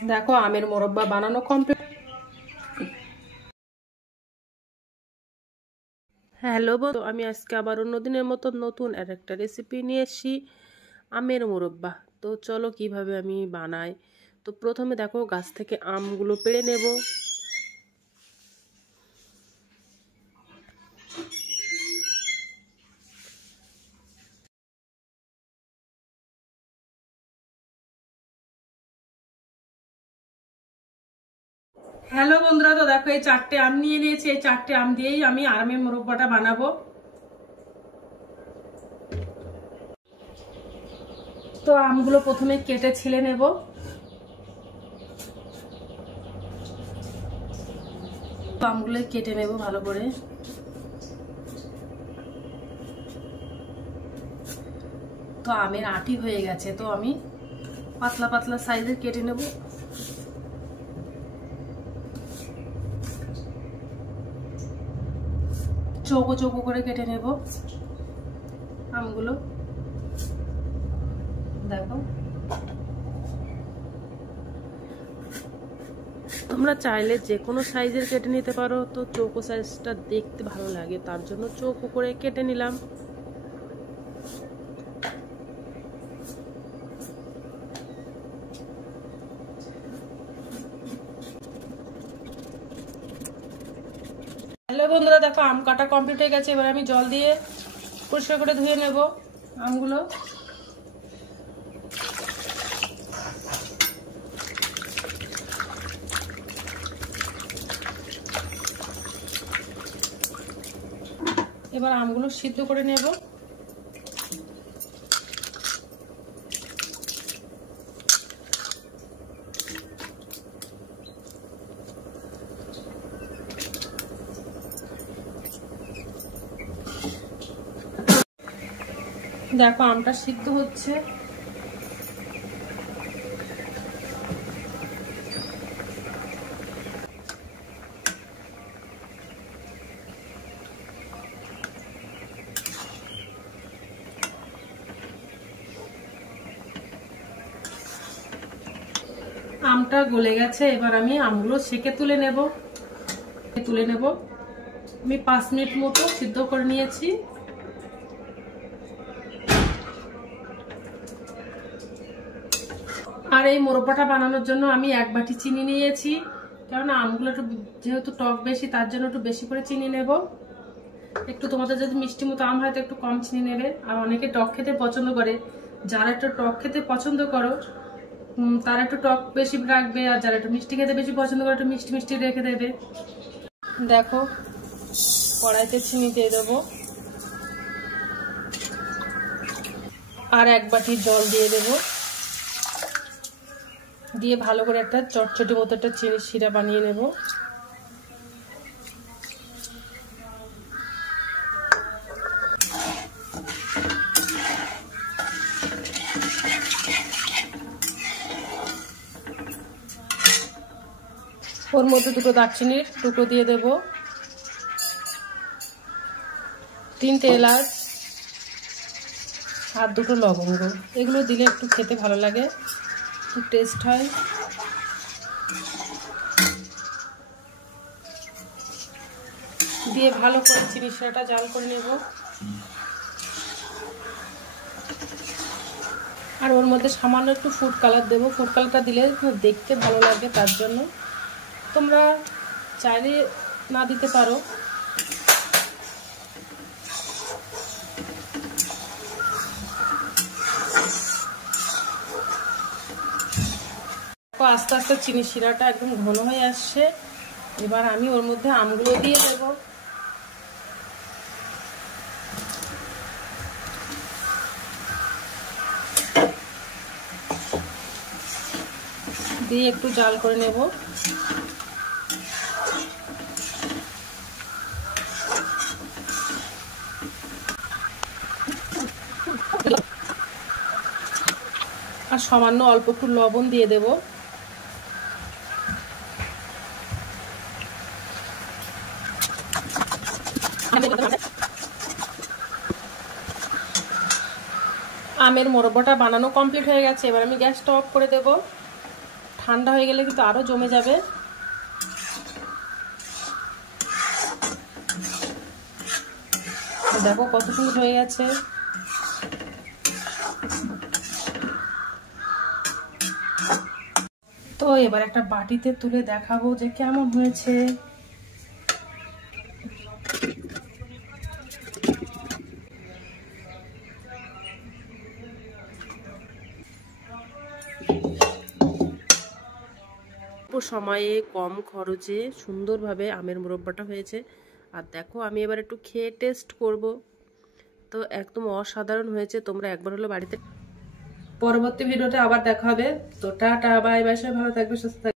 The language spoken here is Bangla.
দেখো আমের মোরব্বা বানানো কমপ্লিট। হ্যালো বন্ধু, আমি আজকে আবার অন্যদিনের মতো নতুন আর একটা রেসিপি নিয়ে এসেছি, আমের মোরব্বা। তো চলো কিভাবে আমি বানাই। তো প্রথমে দেখো গাছ থেকে আমগুলো পেড়ে নেব। হ্যালো বন্ধুরা, তো দেখো এই 4টে আম নিয়ে নিয়েছি। এই 4টে আম দিয়েই আমি আমের মোরব্বাটা বানাবো। তো আমগুলো প্রথমে কেটে ছিলে নেব। আমগুলো কেটে নেব ভালো করে। তো আমের আটি হয়ে গেছে, তো আমি পাতলা পাতলা সাইজের কেটে নেব। চৌকো চৌকো করে কেটে নেব আমগুলো। দেখো তোমরা চাইলে যে কোনো সাইজের কেটে নিতে পারো, তো চৌকো সাইজটা দেখতে ভালো লাগে, তার জন্য চৌকো করে কেটে নিলাম। হ্যালো বন্ধুরা, দেখো আম কাটা কমপ্লিট হয়ে গেছে। এবার আমি জল দিয়ে পরিষ্কার করে ধুয়ে নেব আমগুলো। এবার আমগুলো সিদ্ধ করে নেব। দেখো আমটা সিদ্ধ হচ্ছে। আমটা গলে গেছে, এবার আমি আমগুলো সেকে তুলে নেব। আমি 5 মিনিট মতো সিদ্ধ করে নিয়েছি। আর এই মোরব্বাটা বানানোর জন্য আমি 1 বাটি চিনি নিয়েছি, কারণ আমগুলো একটু যেহেতু টক বেশি, তার জন্য একটু বেশি করে চিনি নেব। একটু তোমাদের যদি মিষ্টি মতো আম হয় তো একটু কম চিনি নেবে। আর অনেকে টক খেতে পছন্দ করে, যারা একটু টক খেতে পছন্দ করো তারা একটু টক বেশি রাখবে, আর যারা একটু মিষ্টি খেতে বেশি পছন্দ করে একটু মিষ্টি মিষ্টি রেখে দেবে। দেখো কড়াইতে চিনি দিয়ে দেবো, আর 1 বাটি জল দিয়ে দেবো। দিয়ে ভালো করে একটা চটচটি মতো একটা চিনি শিরা বানিয়ে নেব। ওর মধ্যে 2টো দারচিনির টুকরো দিয়ে দেব, 3টে এলাচ আর 2টো লবঙ্গ। এগুলো দিলে একটু খেতে ভালো লাগে, একটু টেস্ট হয়। দিয়ে ভালো করে চিনি শিরাটা জাল করে নেব। আর ওর মধ্যে সামান্য একটু ফুড কালার দেবো। ফুড কালারটা দিলে দেখতে ভালো লাগে, তার জন্য। তোমরা চাইলে না দিতে পারো। আস্তে আস্তে চিনি শিরাটা একদম ঘন হয়ে আসছে। এবার আমি ওর মধ্যে আমগুলো দিয়ে দেব। দিয়ে একটু জাল করে নেব। আর সামান্য অল্প একটু লবণ দিয়ে দেব। আমের মোরব্বাটা বানানো কমপ্লিট হয়ে গেছে। এবার আমি গ্যাসটা অফ করে দেব। ঠান্ডা হয়ে গেলে কিন্তু আরো জমে যাবে। দেখো কত সুন্দর হয়ে গেছে। তো এবার একটা বাটিতে তুলে দেখাবো যে কেমন হয়েছে। সময়ে কম খরচে সুন্দরভাবে আমের মুরব্বাটা হয়েছে। আর দেখো আমি এবার একটু খেয়ে টেস্ট করব। তো একদম অসাধারণ হয়েছে, তোমরা একবার হলো বাড়িতে। পরবর্তী ভিডিওতে আবার দেখা হবে। তো টাটা, বাই বাই, সবাই ভালো থাকবে, সুস্থ থাকবে।